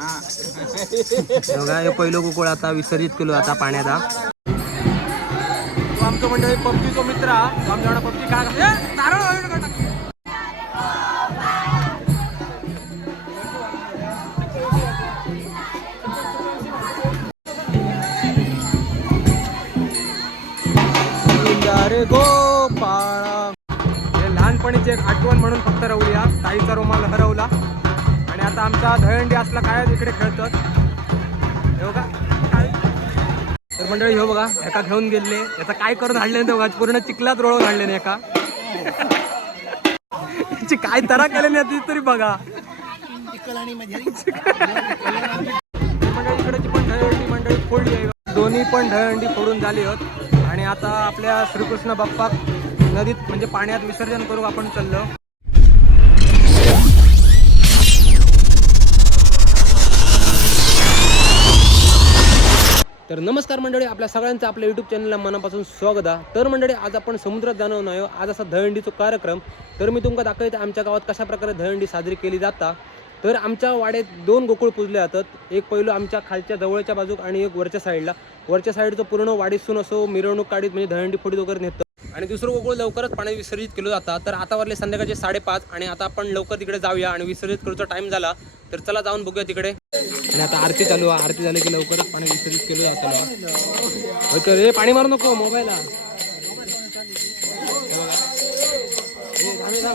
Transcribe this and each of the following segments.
बघा हे पहिलं कुकुळ आता विसर्जित केलो आता पाण्यात तो आमचं म्हणजे पबजीचो मित्र. हा. आमच्या पबजी काय करतो? ए, गोपाळा. हे लहानपणीची एक आठवण म्हणून फक्त राहूया ताईचा रुमाल हरवला. आमचा दहंडी असला काय इकडे खेळतात हे का काय- तर मंडळी हो बघा एका घेऊन गेले याचा काय करून हाडले नाही बघा पूर्ण चिखलात रोळून हाडले नाही एका. याची काय तरा केले नाही तरी बघा. इकडची पण दहंडी मंडळी फोडली आहे. दोन्ही पण दहंडी फोडून झाली होत आणि आता आपल्या श्रीकृष्ण बाप्पा नदीत म्हणजे पाण्यात विसर्जन करू आपण चाललो. तर नमस्कार मंडळी आपल्या सगळ्यांचं आपल्या युट्यूब चॅनलला मनापासून स्वागत आहे. तर मंडळी आज आपण समुद्रात जाणवून नाही हो. आज असा दहंडीचा कार्यक्रम. तर मी तुमका दाखवते आमच्या गावात कशा प्रकारे दहंडी साजरी केली जाता तर आमच्या वाड्यात दोन गोकुळ पुजले जातात. एक पहिलं आमच्या खालच्या जवळच्या बाजूक आणि एक वरच्या साईडला वरच्या साईडचं पूर्ण वाडीसून असो मिरवणूक काढीत म्हणजे दहंडी फोडीत वगैरे नेतं आणि दुसरं गोकुळ लवकरच पाणी विसर्जित केलं जातं. तर आता वरले संध्याकाळचे साडेपाच आणि आता आपण लवकर तिकडे जाऊया आणि विसर्जित करूचा टाइम झाला तर चला जाऊन बघूया तिकडे. आणि आता आरती चालू आहे. आरती झाली की लवकरच पाणी विसर्जित केलं जातं तर रे पाणी मारू नको मोबाईलला.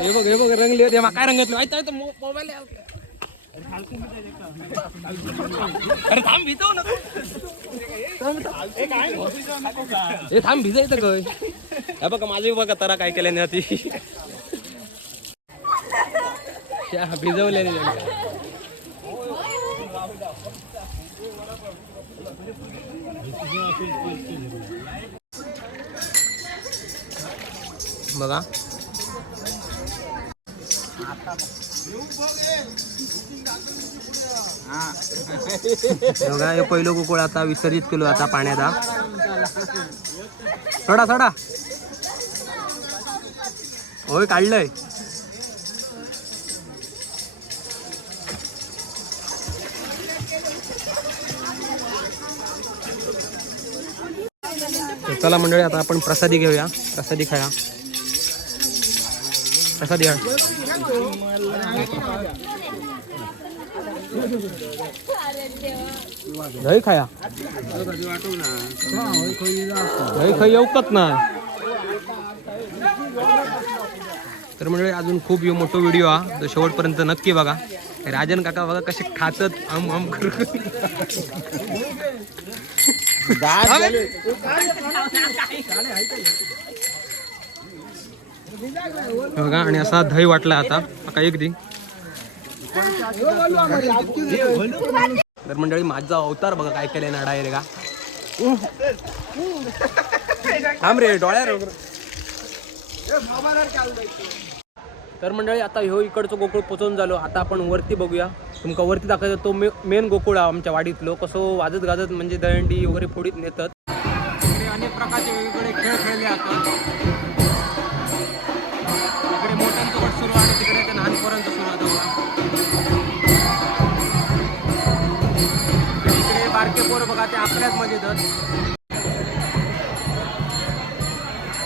हे बघ हे बघ रंगले ते काय रंगत नाही मोबाईल अरे थांब भिजव ना हे थांब भिजायचं काय हे बघा माझे बघा तरा काय केलं नाही ती. भिजवले बघा. बघा हे पहिलं कुकुळ आता विसर्जित केलो आता पाण्याचा. हा. सोडा सोडा. होय काढलंय. चला मंडळी आता आपण प्रसादी घेऊया. प्रसादी खाया. प्रसादी घ्या दही खाया दही खाई येऊकत ना तर म्हणजे अजून खूप यो मोठा व्हिडिओ हा. तो शेवटपर्यंत नक्की बघा. राजन काका बघा कसे खातात आम आम करू बघा आणि असा दही वाटला आता का एक दिन. तर मंडळी माझा अवतार बघा काय केलंय ना डायरे का थांब रे डोळ्यावर तर मंडळी आता ह्यो इकडचं गोकुळ पोचवून झालो. आता आपण वरती बघूया. तुमका वरती दाखवतो तो मेन गोकुळ हा आमच्या वाडीतलो. कसं वाजत गाजत म्हणजे दहंडी वगैरे फोडीत नेतात. अनेक प्रकारचे वेगवेगळे खेळ खेळले जातात पोरं बघा ते आपल्याच मध्ये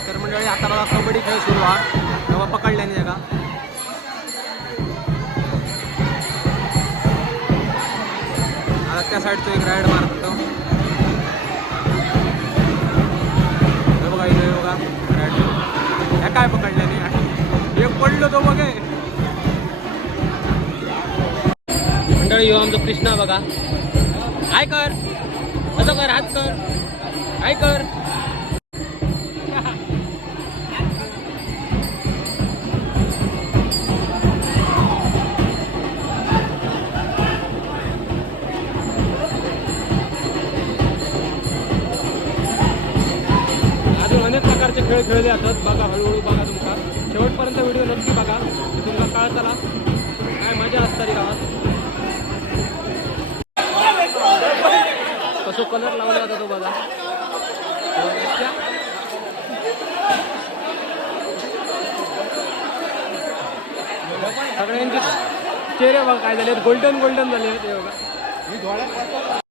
तर मंडळी आता बघा कबड्डी खेळ सुरू हा. तेव्हा पकडल्याने जगा. आता त्या साईडचं एक राईड मारतो होतो. हे बघा इथे बघा राईड ह्या काय पकडल्याने? एक पडलो तो बघे. मंडळी यो आमचा कृष्णा बघा. काय कर असं कर हात कर काय कर? चेहरे बघा काय झाले गोल्डन गोल्डन झाले ते बघा.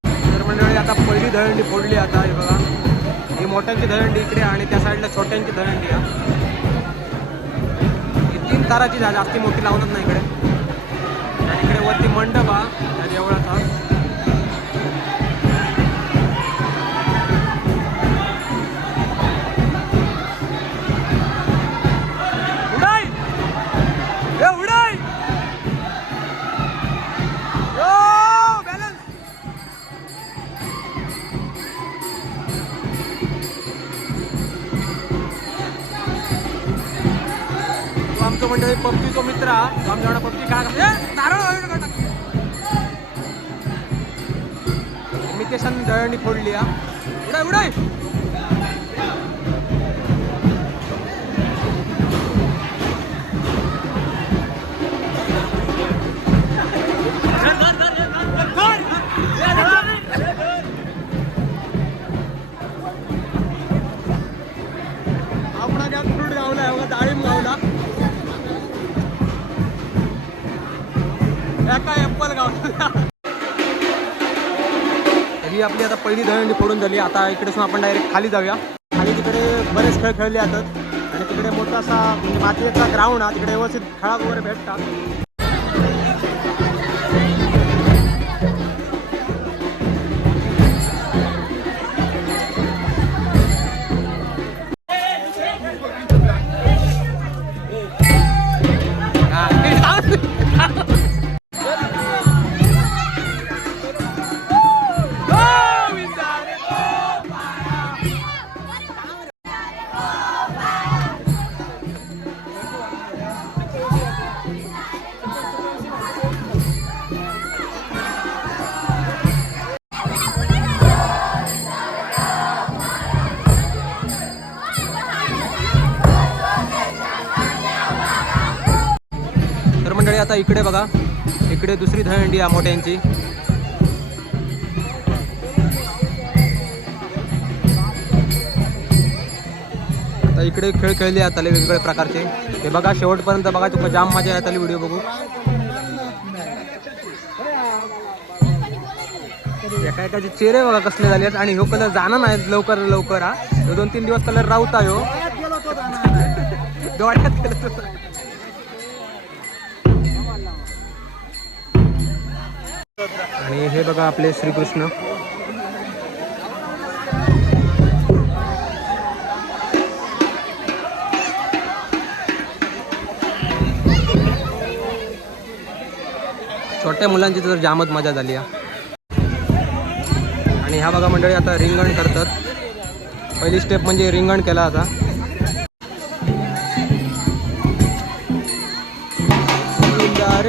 तर मंडळी आता पहिली दळंडी फोडली आता हे बघा. ही मोठ्यांची दळंडी इकडे आणि त्या साईडला छोट्यांची दळंडी आहे. ही तीन ताराची झाली जास्ती मोठी लावतात ना इकडे. आणि इकडे वरती मंडप हा त्या देवळाचा. पहिली झाली. आता इकडेसून आपण डायरेक्ट खाली जाऊया. खाली तिकडे बरेच खेळ खेळले जातात. आणि तिकडे मोठा असा म्हणजे मातीचा ग्राउंड हा तिकडे व्यवस्थित खेळा वगैरे भेटतात. आता इकडे बघा. इकडे दुसरी दहंडी या मोठ्यांची. आता इकडे खेळ खेळले आता वेगवेगळ्या प्रकारचे. हे बघा शेवटपर्यंत बघा तुका जाम मजा येत आली व्हिडिओ बघू एका एकाचे चेहरे बघा कसले झाले आहेत आणि ह्यो कलर जाणार नाही लवकर लवकर हा. दोन तीन दिवस कलर राहता ह्यो डोळ्यात गेलं आणि हे बघा आपले श्रीकृष्ण. छोट्या मुलांची तर जामच मजा झाली आणि ह्या बघा मंडळी आता रिंगण करतात. पहिली स्टेप म्हणजे रिंगण केला आता. गोविंदा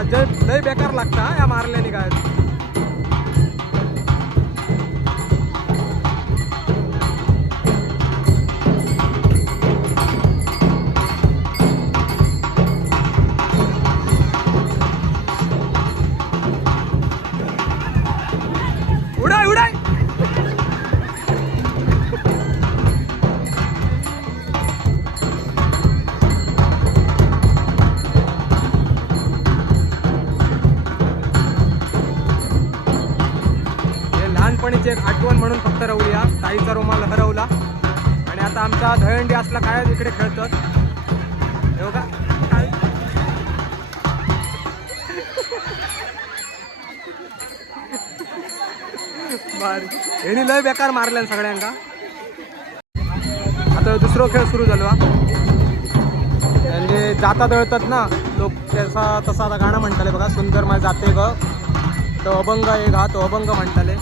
आज जर लय बेकार लागता या मारल्याने काय? लहानपणीची एक आठवण म्हणून फक्त राहूया ताईचा रुमाल हरवला. आणि आता आमचा दहंडी असला काय इकडे खेळतात. हो बघा. यांनी लय बेकार मारल्या सगळ्यांका आता दुसरो खेळ सुरू झालो हा. म्हणजे जाता दळतात ना लोक त्याचा तसा आता गाणं म्हणताले बघा सुंदर माझ्या जाते ग. तो अभंग आहे हा तो अभंग म्हणताले.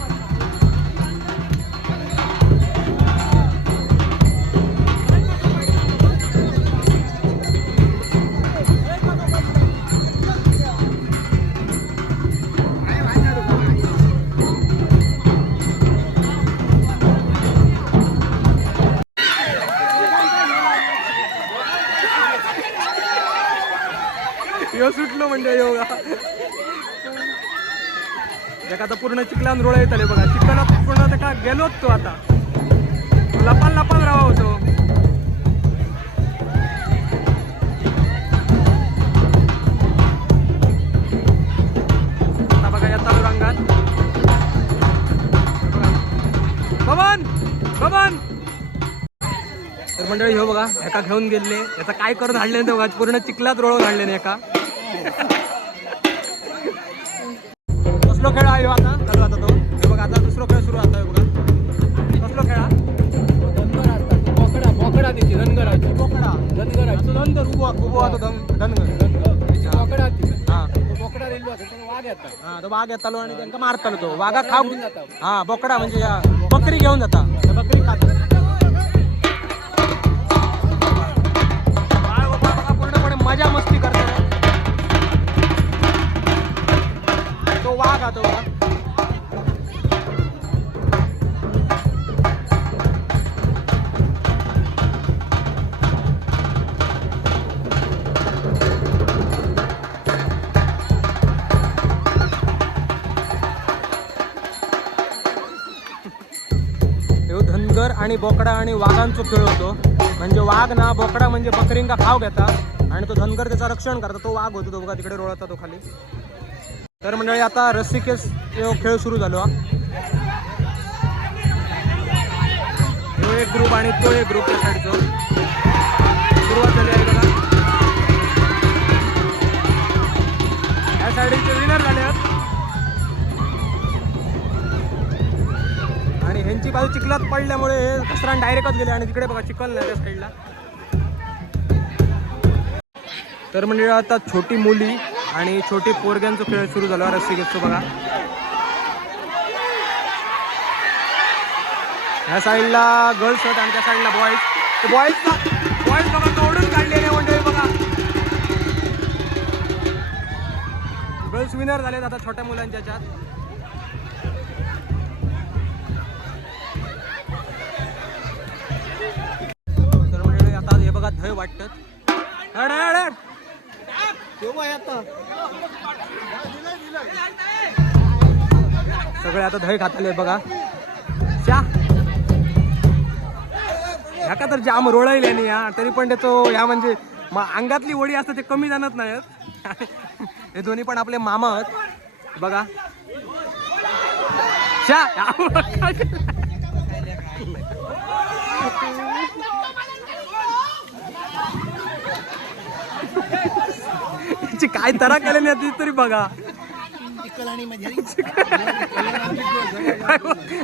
आता पूर्ण चिखलान रोळा येत आले बघा. चिखलात पूर्ण त्या का गेलोच तो आता. लपान लपान राहा होतो. आता बघा या चालू रंगात. बबन बबन. तर मंडळी हो बघा एका घेऊन गेले याचा काय करून हाडले नाही बघा. पूर्ण चिखलात रोळ हाडले नाही एका. कसलो खेळ आहे ह्यो आता चालू आता तो. हे बघा आता दुसरो खेळ सुरू आता बघा. कसलो खेळ हा? बोकडा बोकडा तिची धनगराची बोकडा. धनगराची तो धनगर उभो उभो धन- धनगर. बोकडा ती. हा. बोकडा रेल्वे असेल वाघ येतात. हा तो वाघ येतालो आणि त्यांना मारतालो तो. वाघा खाऊ हा बोकडा म्हणजे बकरी घेऊन जाता बकरी खात आणि बोकडा आणि वाघांचो खेळ होतो. म्हणजे वाघ ना बोकडा म्हणजे बकरींका खाव घेता आणि तो धनगर त्याचं रक्षण करता तो वाघ होतो तो बघा तिकडे रोळता तो खाली. तर मंडळी आता रस्सिकेस खेळ सुरू झालो. हा. एक ग्रुप आणि तो एक ग्रुप त्या साईडचो सुरुवात झाली आहे बघा. आणि बाजू चिखलात पडल्यामुळे हे घसरण डायरेक्टच गेले आणि तिकडे बघा चिखल नाही त्या साईडला तर म्हणजे आता छोटी मुली आणि छोटी पोरग्यांचं खेळ सुरू झाला. रस्सी घेतो बघा. ह्या साईडला गर्ल्स आहेत आणि त्या साईडला बॉईज बॉईज बॉईज बघा तोडून काढलेले मंडळी बघा. गर्ल्स विनर झालेत आता छोट्या मुलांच्या तर हे बघा धय वाटत. अड, अड, अड. सगळे आता धय खाताले बघा. च्या ह्या का तर जाम रोळायले नाही या तरी पण त्याचं ह्या म्हणजे मग अंगातली ओढी असतं ते कमी जाणत नाहीत. हे दोन्ही पण आपले मामा आहेत. बघा. च्या काय तरा केले नाही ती तरी बघा.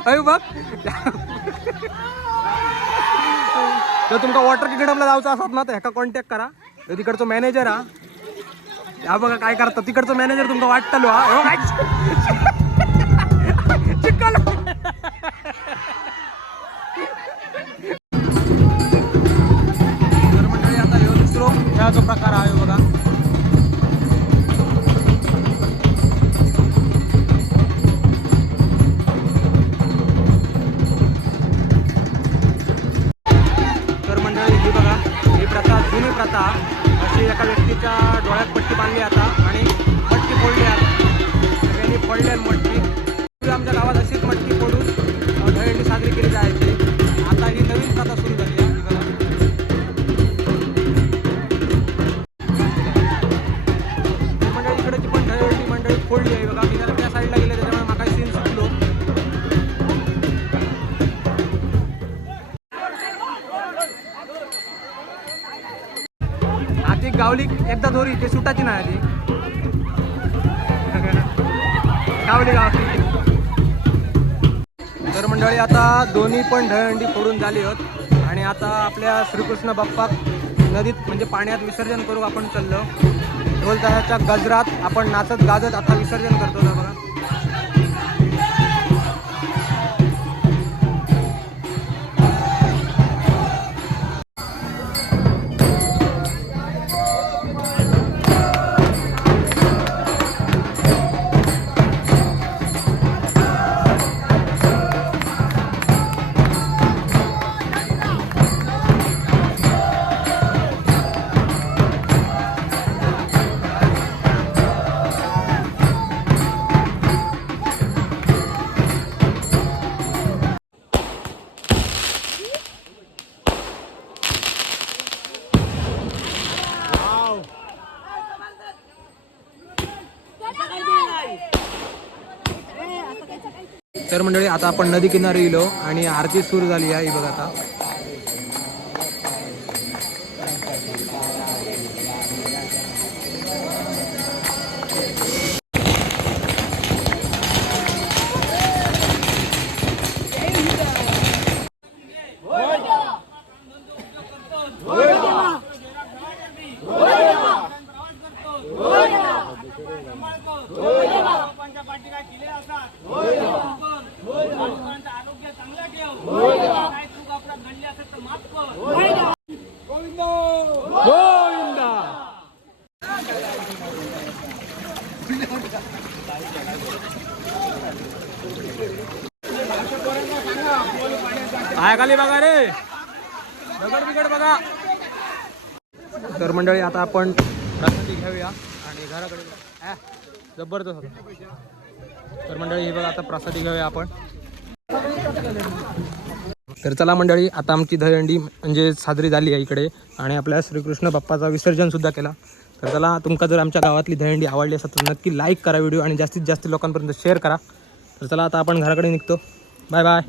अरे बघ. तर तुमका वॉटर किंगडमला जायचं असत ना तर ह्याका कॉन्टॅक्ट करा. तर तिकडचं मॅनेजर हा. या बघा काय करता. तिकडचं मॅनेजर तुमका वाटतलो हा. हो, चिकल तर मंडळी आता ह्यो दुसरो प्रकार दोन्ही पण दहंडी फोडून झाली होत. आणि आता आपल्या श्रीकृष्ण बाप्पा नदीत म्हणजे पाण्यात विसर्जन करू आपण चाललो. ढोलदाशाच्या गजरात आपण नाचत गाजत आता विसर्जन करतो ना बघा तर मंडळी आता आपण नदी किनारी गेलो आणि आरती सुरू झाली आहे बघा आता. खाली बघा रे. दगड बिगड बघा. तर मंडळी आता आपण प्रसादी घेऊया आणि घराकडे. ॲ, जबरदस्त होता. तर मंडळी हे बघा आता प्रसादी घेऊया आपण. तर चला मंडळी आता आमची दहीहंडी म्हणजे साजरी झाली आहे इकडे. आणि आपल्या श्रीकृष्ण बाप्पाचा विसर्जन सुद्धा केला. तर चला तुमका जर आमच्या गावातली दहीहंडी आवडली असेल तर नक्की लाईक करा व्हिडिओ आणि जास्तीत जास्त लोकांपर्यंत शेअर करा. तर चला आता आपण घराकडे निघतो. Bye bye